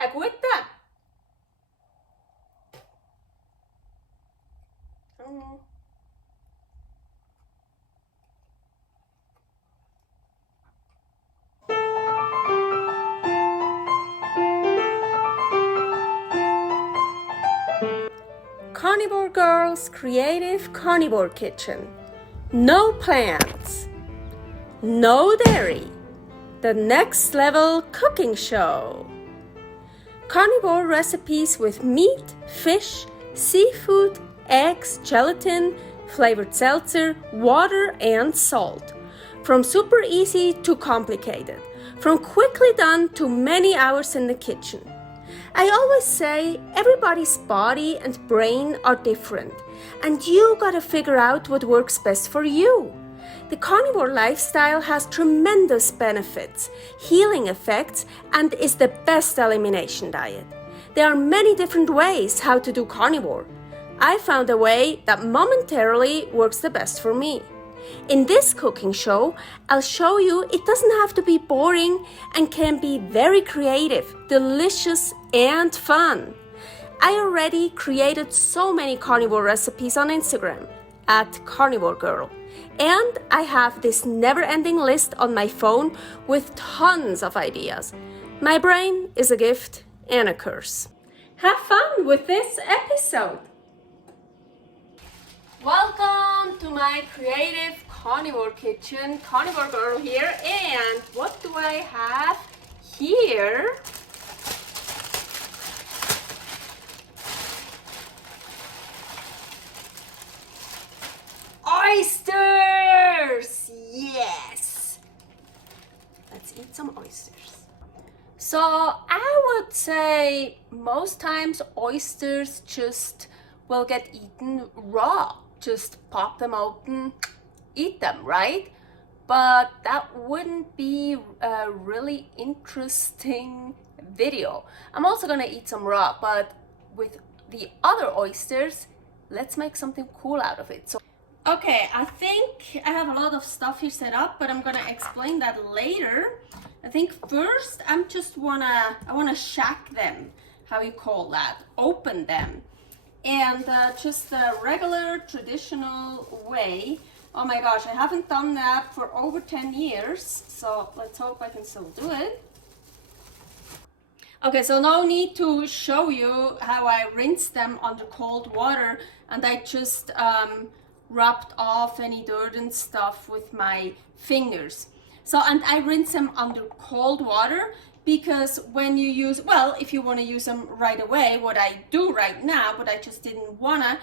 Aguenta. Carnivore Girl's Creative Carnivore Kitchen. No plants, no dairy, the next level cooking show. Carnivore recipes with meat, fish, seafood, eggs, gelatin, flavored seltzer, water, and salt. From super easy to complicated, from quickly done to many hours in the kitchen. I always say everybody's body and brain are different, and you gotta figure out what works best for you. The carnivore lifestyle has tremendous benefits, healing effects, and is the best elimination diet. There are many different ways how to do carnivore. I found a way that momentarily works the best for me. In this cooking show, I'll show you it doesn't have to be boring and can be very creative, delicious, and fun. I already created so many carnivore recipes on Instagram at karnivorgirl, and I have this never-ending list on my phone with tons of ideas. My brain is a gift and a curse. Have fun with this episode. Welcome to my creative carnivore kitchen. Carnivore Girl here, and what do I have here? Oysters! Yes! Let's eat some oysters. So I would say most times oysters just will get eaten raw. Just pop them open, eat them, right? But that wouldn't be a really interesting video. I'm also gonna eat some raw, but with the other oysters, let's make something cool out of it. So, okay, I think I have a lot of stuff here set up, but I'm gonna explain that later. I think first I wanna shack them, how you call that, open them. And just the regular traditional way. Oh my gosh, I haven't done that for over 10 years, so let's hope I can still do it. Okay, so no need to show you how I rinsed them under cold water, and I just rubbed off any dirt and stuff with my fingers. So, and I rinse them under cold water because when you use, well, if you want to use them right away, what I do right now, but I just didn't wanna,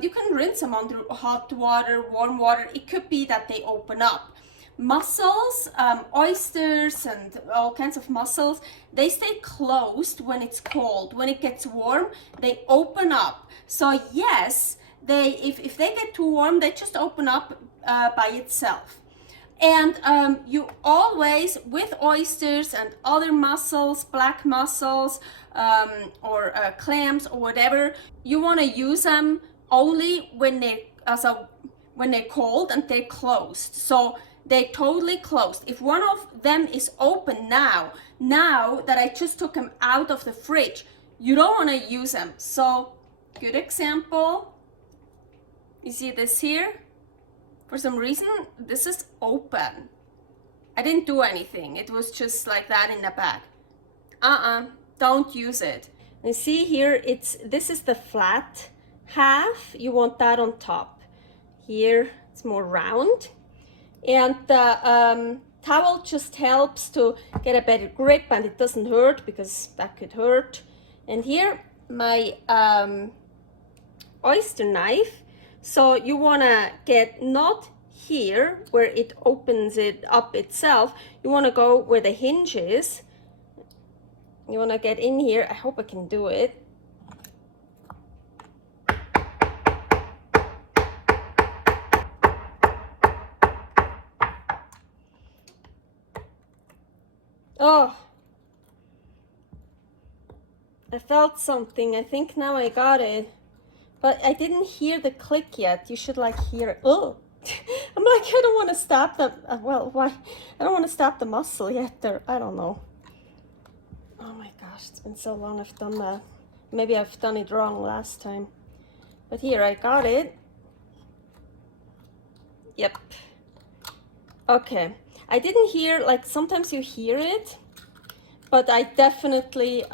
you can rinse them under hot water, warm water. It could be that they open up. Mussels, oysters, and all kinds of mussels, they stay closed when it's cold. When it gets warm, they open up. So yes, if they get too warm, they just open up by itself. And you always, with oysters and other mussels, black mussels, or clams or whatever, you want to use them only when they're cold and they're closed. So they're totally closed. If one of them is open now that I just took them out of the fridge, you don't want to use them. So good example. You see this here? For some reason, this is open. I didn't do anything. It was just like that in the bag. Don't use it. And see here, this is the flat half. You want that on top. Here, it's more round. And the towel just helps to get a better grip, and it doesn't hurt because that could hurt. And here, my oyster knife. So you want to get not here where it opens it up itself. You want to go where the hinge is. You want to get in here. I hope I can do it. Oh, I felt something. I think now I got it. But I didn't hear the click yet. You should like hear it. Oh, I'm like, I don't want to stab the, well, why? I don't want to stab the muscle yet. There, I don't know. Oh my God. Gosh, it's been so long I've done that. Maybe I've done it wrong last time. But here, I got it. Yep. Okay. I didn't hear, like sometimes you hear it, but I definitely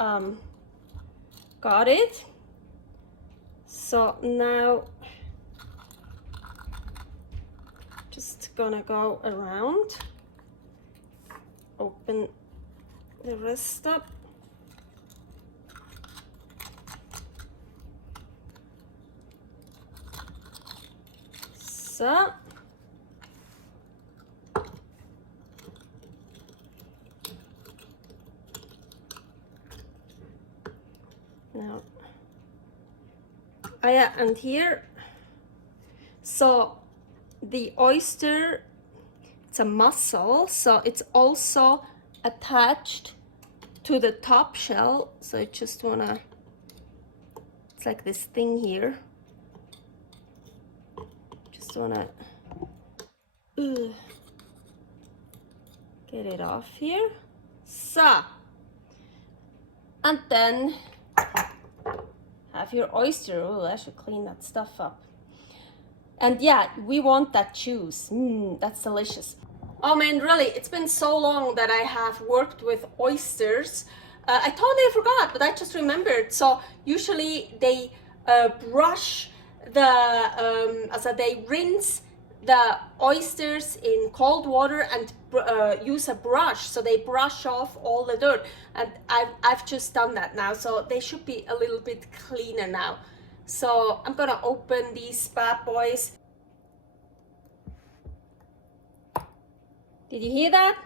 got it. So now, just gonna go around, open the rest up. So, now, oh yeah, and here, so the oyster, it's a mussel, so it's also attached to the top shell. So I just wanna, it's like this thing here. Just wanna get it off here. So, and then have your oyster. Oh, I should clean that stuff up. And yeah, we want that juice. That's delicious. Oh man, really, it's been so long that I have worked with oysters. I totally forgot, but I just remembered. So usually they brush the, they rinse the oysters in cold water and use a brush, so they brush off all the dirt. And I've just done that now, so they should be a little bit cleaner now. So I'm gonna open these bad boys. Did you hear that?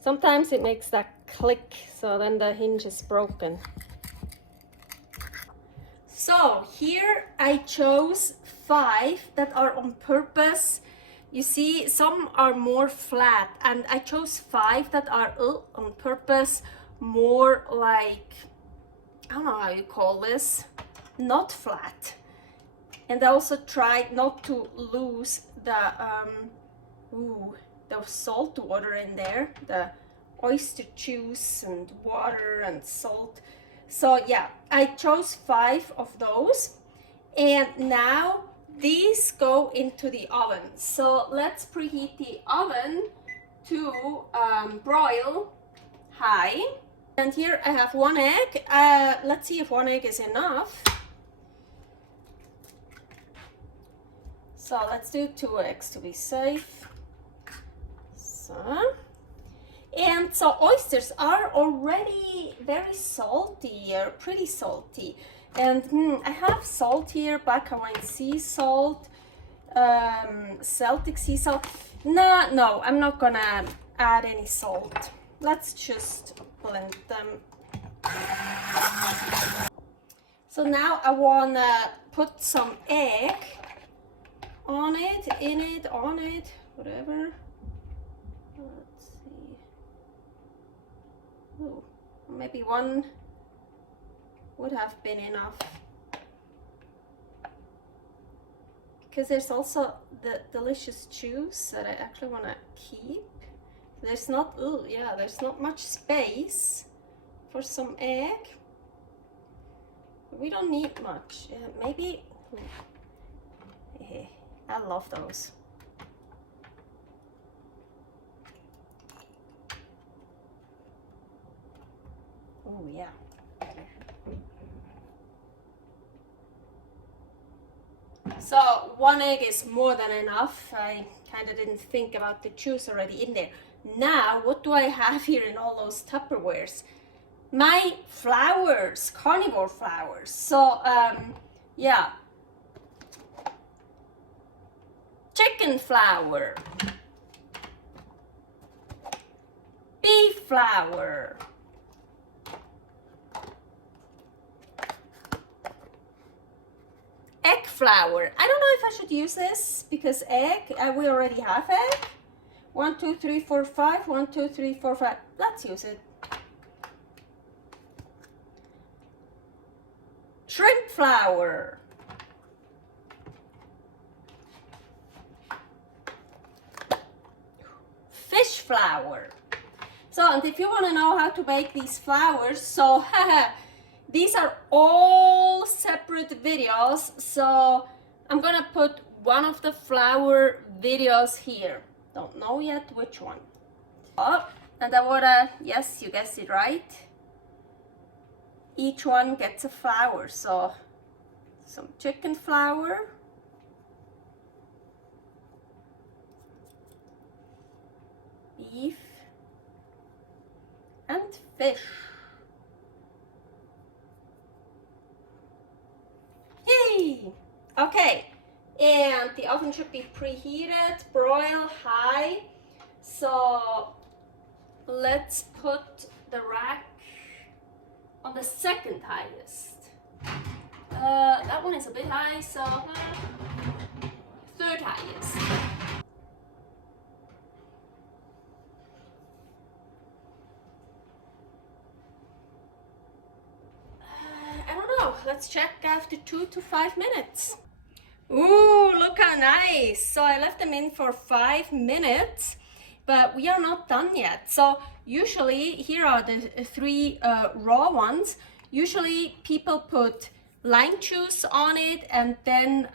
Sometimes it makes that click, so then the hinge is broken. So here I chose 5 that are on purpose. You see, some are more flat, and I chose 5 that are on purpose, more like, I don't know how you call this, not flat. And I also tried not to lose the salt water in there, the oyster juice and water and salt. So yeah, I chose 5 of those, and now these go into the oven. So let's preheat the oven to broil high. And here I have 1 egg. Let's see if 1 egg is enough. So let's do 2 eggs to be safe. So, and so oysters are already very salty, or pretty salty. And I have salt here, black Hawaiian sea salt, Celtic sea salt. No, I'm not gonna add any salt. Let's just blend them. So now I wanna put some egg on it, in it, on it, whatever. Let's see. Ooh, maybe 1 would have been enough, because there's also the delicious juice that I actually want to keep. There's not, there's not much space for some egg. We don't need much. Maybe, I love those. Oh yeah. So 1 egg is more than enough. I kind of didn't think about the juice already in there. Now, what do I have here in all those Tupperwares? My flowers, carnivore flowers. So, yeah. Chicken flour. Beef flour. Egg flour. I don't know if I should use this, because egg, we already have egg. 1, 2, 3, 4, 5. 1, 2, 3, 4, 5. Let's use it. Shrimp flour. Fish flour. So, and if you want to know how to make these flowers, so these are all separate videos. So I'm gonna put one of the flower videos here. Don't know yet which one. Oh, and I wanna, yes, you guessed it right. Each one gets a flower. So some chicken flour. Beef. And fish. Yay! Okay, and the oven should be preheated, broil high. So let's put the rack on the second highest. That one is a bit high, so third highest. I don't know, let's check after 2 to 5 minutes. Ooh, look how nice. So I left them in for 5 minutes, but we are not done yet. So usually, here are the 3 raw ones. Usually people put lime juice on it and then,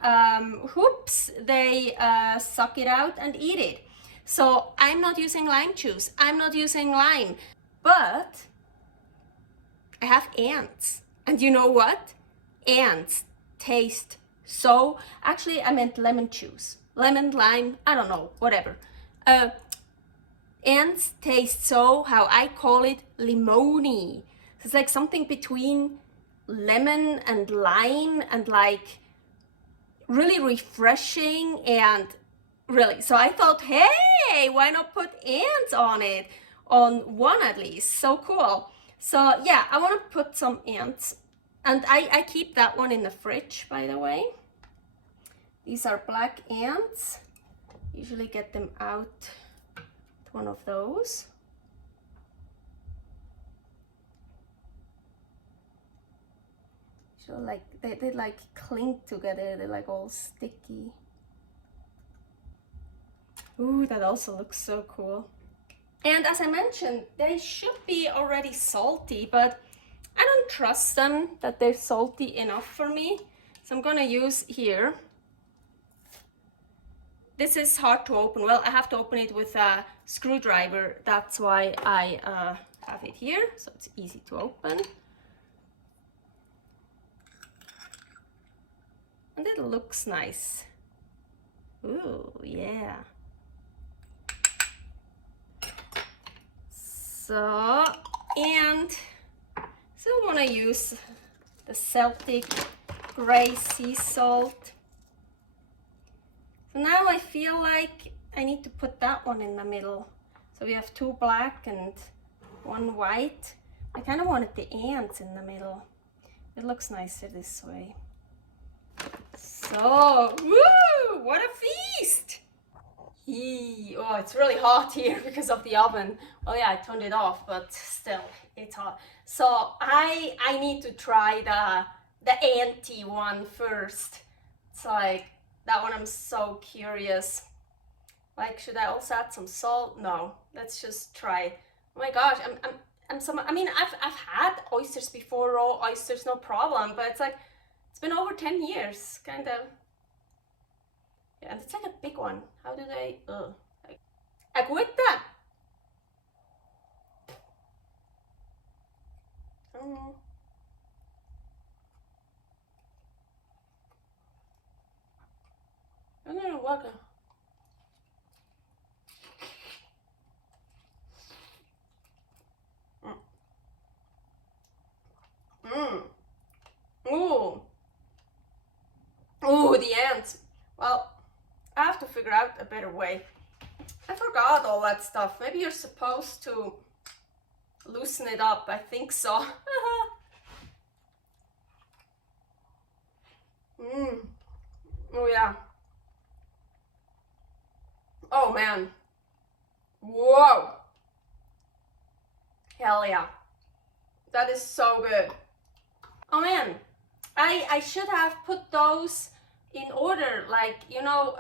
whoops, they suck it out and eat it. So I'm not using lime juice, I'm not using lime, but I have ants. And you know what? Ants taste so, actually I meant lemon juice. Lemon, lime, I don't know, whatever. Ants taste so, how I call it, limony. It's like something between lemon and lime and like really refreshing and really. So I thought, hey, why not put ants on it? On one at least, so cool. So yeah, I want to put some ants, and I keep that one in the fridge, by the way. These are black ants. Usually get them out to one of those. So like they like cling together, they're like all sticky. Ooh, that also looks so cool. And as I mentioned, they should be already salty, but I don't trust them that they're salty enough for me. So I'm gonna use here. This is hard to open. Well, I have to open it with a screwdriver. That's why I have it here, so it's easy to open. And it looks nice. Ooh, yeah. So, and still want to use the Celtic gray sea salt. So now I feel like I need to put that one in the middle. So we have 2 black and 1 white. I kind of wanted the ants in the middle. It looks nicer this way. So, woo! What a feast! Oh, it's really hot here because of the oven. Well, yeah, I turned it off, but still, it's hot. So I need to try the anty one first. It's like that one. I'm so curious. Like, should I also add some salt? No, let's just try it. Oh my gosh, I mean, I've had oysters before, raw oysters, no problem. But it's like it's been over 10 years, kind of. Yeah, and it's like a big one. How do they? Agüita. I don't know what. Ooh. Ooh, the ants. Well, I have to figure out a better way. I forgot all that stuff. Maybe you're supposed to loosen it up. I think so. Oh yeah. Oh man. Whoa. Hell yeah. That is so good. Oh man. I should have put those in order, like, you know,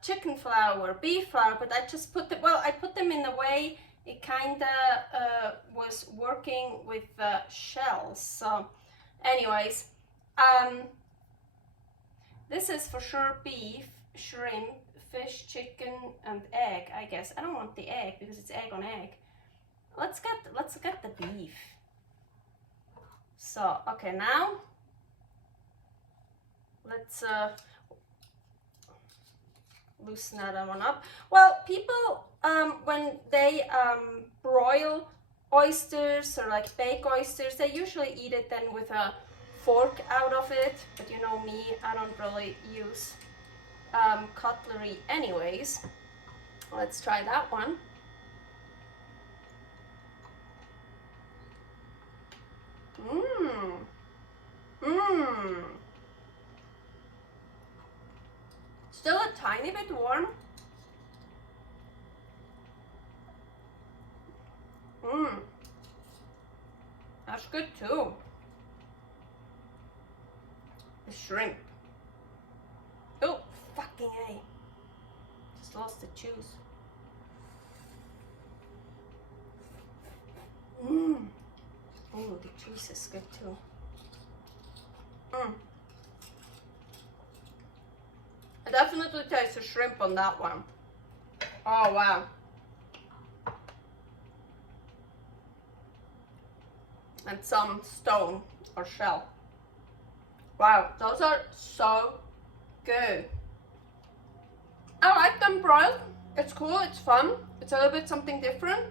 chicken flour, beef flour, but I just put them, well, I put them in the way it kinda was working with the shells. So anyways, this is for sure beef, shrimp, fish, chicken, and egg, I guess. I don't want the egg because it's egg on egg. Let's get the beef. So, okay, now let's loosen that one up. Well, people, when they broil oysters or like bake oysters, they usually eat it then with a fork out of it. But you know me, I don't really use cutlery anyways. Let's try that one. Still a tiny bit warm. That's good too. The shrimp. Oh, fucking A. Just lost the juice. Oh, the juice is good too. I definitely taste the shrimp on that one. Oh, wow. And some stone or shell. Wow, those are so good. I like them broiled. It's cool, it's fun. It's a little bit something different.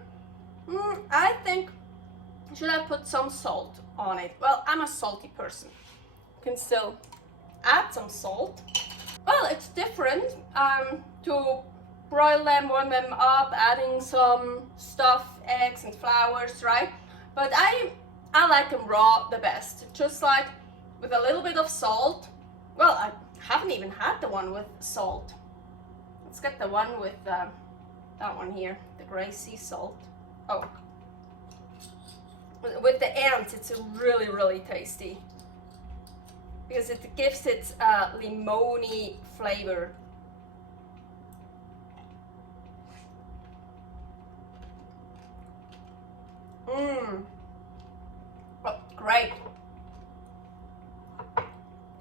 I think, should I put some salt on it? Well, I'm a salty person. You can still add some salt. Well, it's different to broil them, warm them up, adding some stuff, eggs and flowers, right? But I like them raw the best, just like with a little bit of salt. Well, I haven't even had the one with salt. Let's get the one with that one here, the gray sea salt. Oh, with the ants, it's really, really tasty because it gives it limony flavor. Oh, great.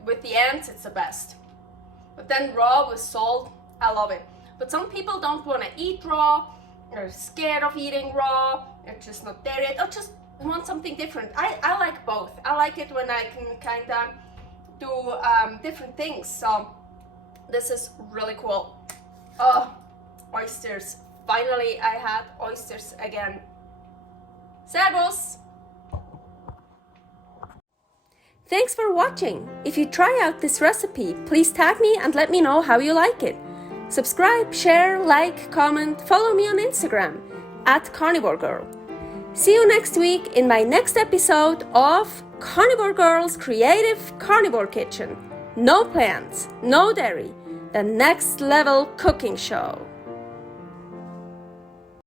With the ants, it's the best. But then raw with salt, I love it. But some people don't want to eat raw, they're scared of eating raw, they're just not there yet, or just want something different. I like both. I like it when I can kind of do different things. So this is really cool. Oh, oysters. Finally, I had oysters again. Servus! Thanks for watching. If you try out this recipe, please tag me and let me know how you like it. Subscribe, share, like, comment, follow me on Instagram @karnivorgirl. See you next week in my next episode of Carnivore Girl's Creative Carnivore Kitchen. No plants, no dairy, the next level cooking show.